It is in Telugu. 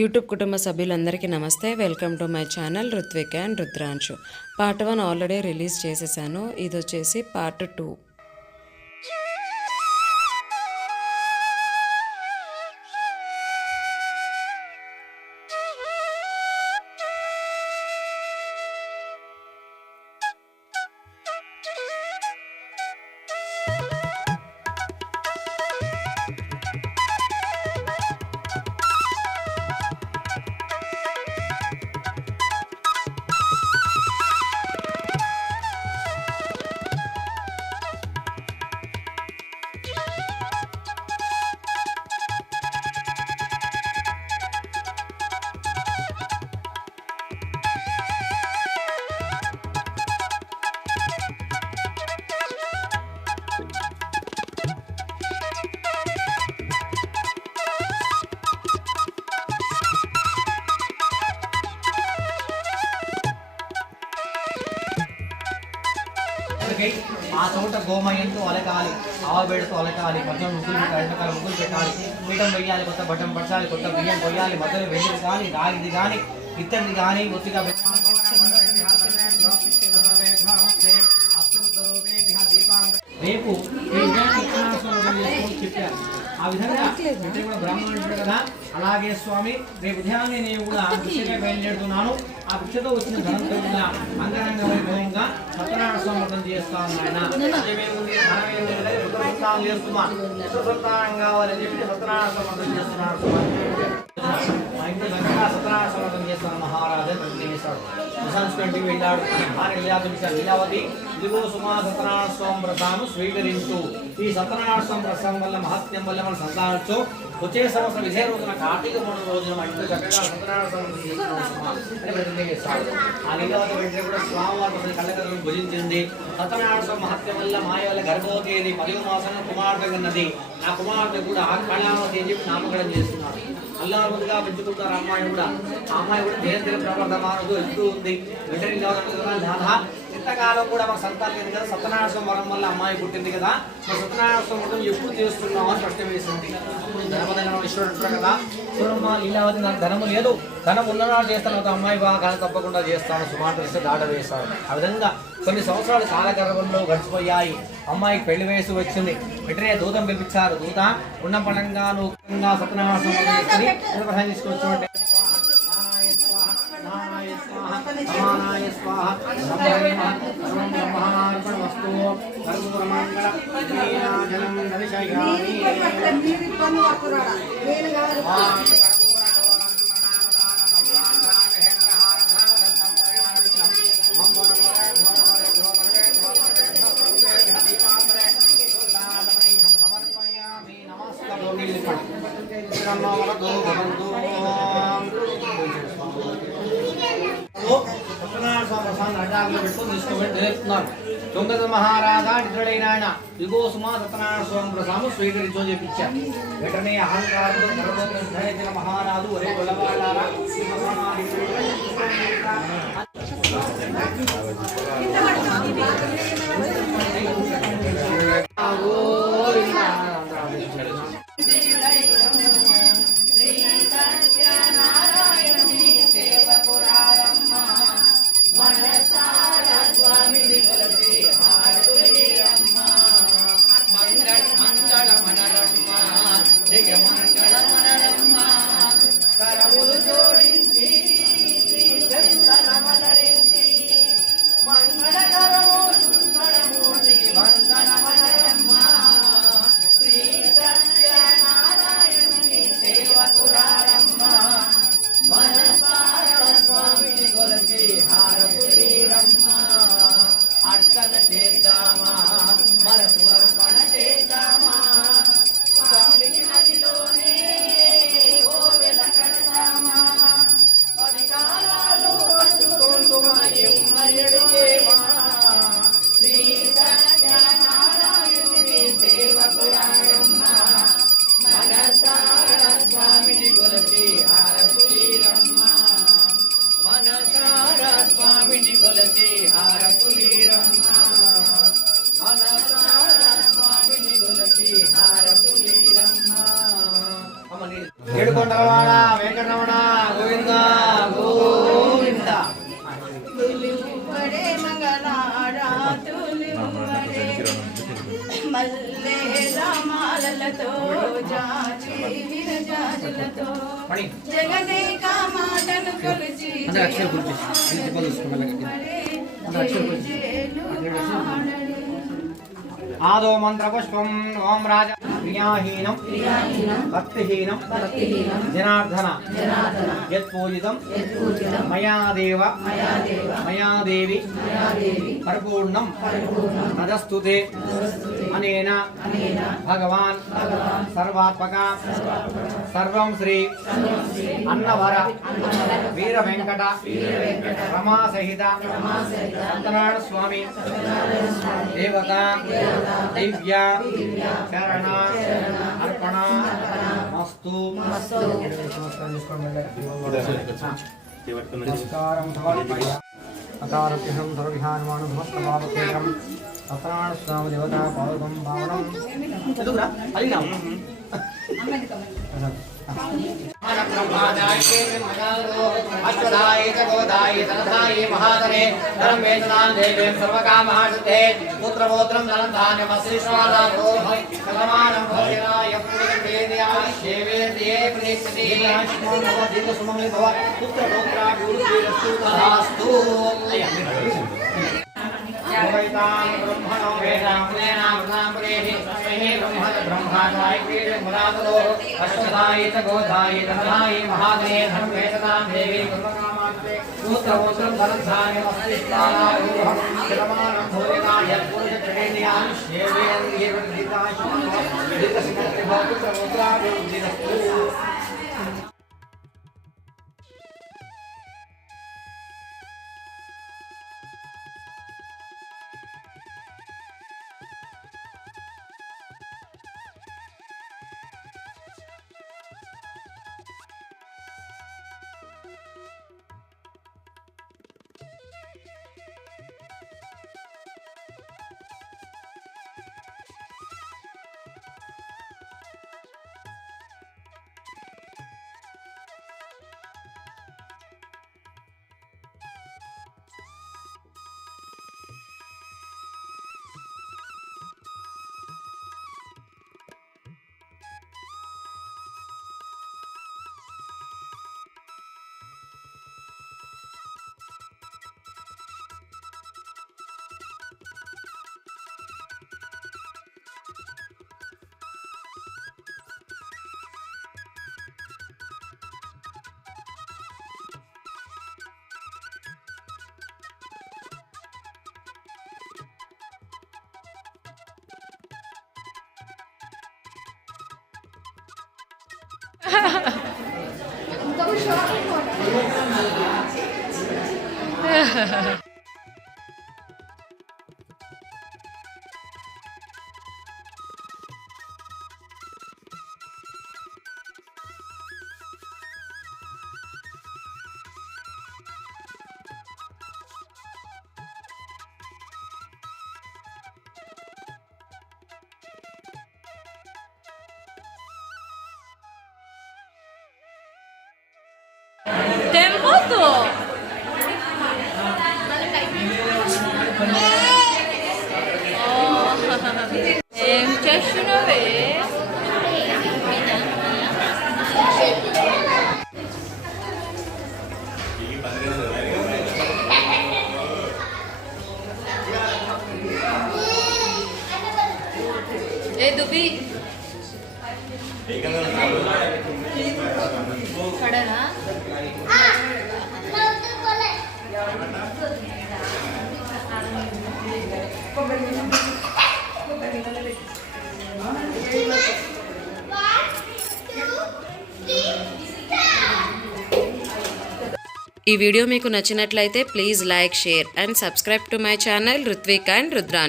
యూట్యూబ్ కుటుంబ సభ్యులందరికీ నమస్తే. Welcome to my channel Ruthvika and Rudranshu. Part 1 already release చేసేసాను. ఇది వచ్చేసి పార్ట్ 2. ఆ చోట గోమయంతో అలకాలి, ఆవబేడతో అలకాలి, కొంచెం ముగ్గులు పెట్టాలి, ముగ్గులు పెట్టాలి, పీఠం వెయ్యాలి, కొత్త బట్టం పరచాలి, కొత్త బియ్యం కొయ్యాలి, మధ్యలో వెండిది కానీ రాగిది కానీ ఇత్తడిది కానీ ఒత్తిగా రేపు చెప్పారు. ఆ విధంగా కూడా బ్రాహ్మణుడు కదా, అలాగే స్వామి రేపు ఉదయాన్నే నేను కూడా భిక్షగా బయలుదేరుతున్నాను. ఆ భిక్షతో వచ్చిన ధనంతో కూడా అంగరంగ వైభవంగా సత్యనారాయణ స్వామి వ్రతం చేస్తాను. సత్యనారాయణ కావాలని చెప్పి సత్యనారాయణ స్వామి వ్రతం చేస్తున్నాడు. మా ఇంటి దగ్గర సత్యనారాయణ స్వామి వ్రతం చేస్తాను. మహారాజా ప్రతి చేశాడు. సంస్కృతికి వెళ్ళాడు. లీలావతి ఇదిగో సుమా సత్యనారాయణ స్వామి వ్రతాన్ని స్వీకరించు. ఈ సత్యనారాయణ స్వామి వ్రతం వల్ల మహత్యం వల్ల మనం సంతానొచ్చు. వచ్చే సంవత్సరం ఇదే రోజున కార్తీక పౌర్ణమి రోజున మా ఇంట్లో చక్కగా సత్యనారాయణ స్వామి చేస్తాడు. ఆ లీలావతి వెంటనే కూడా స్వామివారి కళ్ళకలను భుజించింది. సత్యనారాయణ స్వామి మహత్యం వల్ల మాయ వల్ల గర్భవతి 10వ మాసంలో కుమార్తె ఉన్నది. ఆ కుమార్తె కూడా కళావతి అని చెప్పి నామకరణం చేస్తున్నాడు. అల్లారుగా పెంచుకుంటారు. అమ్మాయి కూడా ఆ అమ్మాయి కూడా దేహ ప్రవర్ధమానకు ఎదుగుతూ ఉంది. వెంటనే నాథ ఇంతకాలం కూడా మన సంతానం లేదు కదా, సత్యనారాయణ స్వామి వరం వల్ల అమ్మాయి పుట్టింది కదా, మన సత్యనారాయణ స్వామి వ్రతం ఎప్పుడు చేస్తున్నావు అని ప్రశ్న వేసింది. ధనమదనం ఈశ్వరుడు అంటారు కదా, చూడమ్మా లీలావతి నాకు ధనము లేదు, ధనం ఉన్ననాడు చేస్తాను, ఒక అమ్మాయి బాగా తప్పకుండా చేస్తాను, సుమారు ఇస్తే దాట వేస్తాను. ఆ విధంగా కొన్ని సంవత్సరాలు కాలగర్భంలో గడిచిపోయాయి. అమ్మాయికి పెళ్లి వయసు వచ్చింది. వెంటనే దూతం పిలిపించారు. దూత ఉన్న పడంగా నువ్వు సత్యనారాయణ స్వామి ప్రధానం తీసుకొచ్చు అంటే దొంగత మహారాజా నిద్రలైన ఆయన ఇగో సుమా సత్యనారాయణ స్వామి ప్రసాదం స్వీకరించో చెప్పించారు. వెంటనే అహంకారంతో మహారాజు ఒరే గొల్లవాళ్ళారా కరవులు జోడించి మంగళ పడి జగదేక మాటలు కొలిచి అందరూ అక్షరం గుర్తించి దీపాలు చూసుకోవాలి అందరూ అక్షరం గుర్తించి ఆదో మంత్రపుష్పం ఓం రాజ క్రియాహీనం భక్తిహీనం జనార్దన యత్పూజితం మయా దేవ మయా దేవి పరిపూర్ణం తదస్తుతే అనేన భగవాన్ సర్వాత్మక సర్వం శ్రీ అన్నవర వీర వెంకట రమా సహిత సత్యనారాయణ స్వామి దేవత దివ్య శరణ అర్పణ మస్తు నమస్కారం సమర్పయ అకారత్యహం సర్వవిహానమాను సమస్తభావకేకం సత్యనారాయణ స్వామి దేవతా పాదకం భావనం చదువురా అలినాం अश्वदाय गोदाय धनधाय महाधने धर्म वेदनां देवे सर्वकामहाशुद्धे पुत्रपौत्रं धनधान्यमश्रीश्वराभो सलमानं भोजनाय पुण्यवेदयाय देवेन्द्रिये प्रेक्षते दीर्घसुमंगली भव पुत्रपौत्राभिवृद्धिरस्तु तथास्तु भवैतां ब्रह्मणो वेदामुनेनामृताम्बुरेहि तस्मै ब्रह्माचार्य क्रीडे मुरादो अश्वदाय च गोदाय धनधाय महाधने धर्म वेदनां देवी सर्वकामास्ते पुत्रपौत्रं धनधान्यमस्तिष्ठानारूढं शिरमानं भोजनाय पुरुषत्रेण्यां देवेन्द्रियवृद्धिताय दीर्घसुमंगली भव पुत्रपौत्राभिवृद्धिरस्तु తెంపొద్దు. ఏం చేస్తున్నావే? ఏ దుబ్బి పడనా? ఈ వీడియో మీకు నచ్చినట్లయితే please like, share and subscribe to my channel Ruthvik and Rudhran.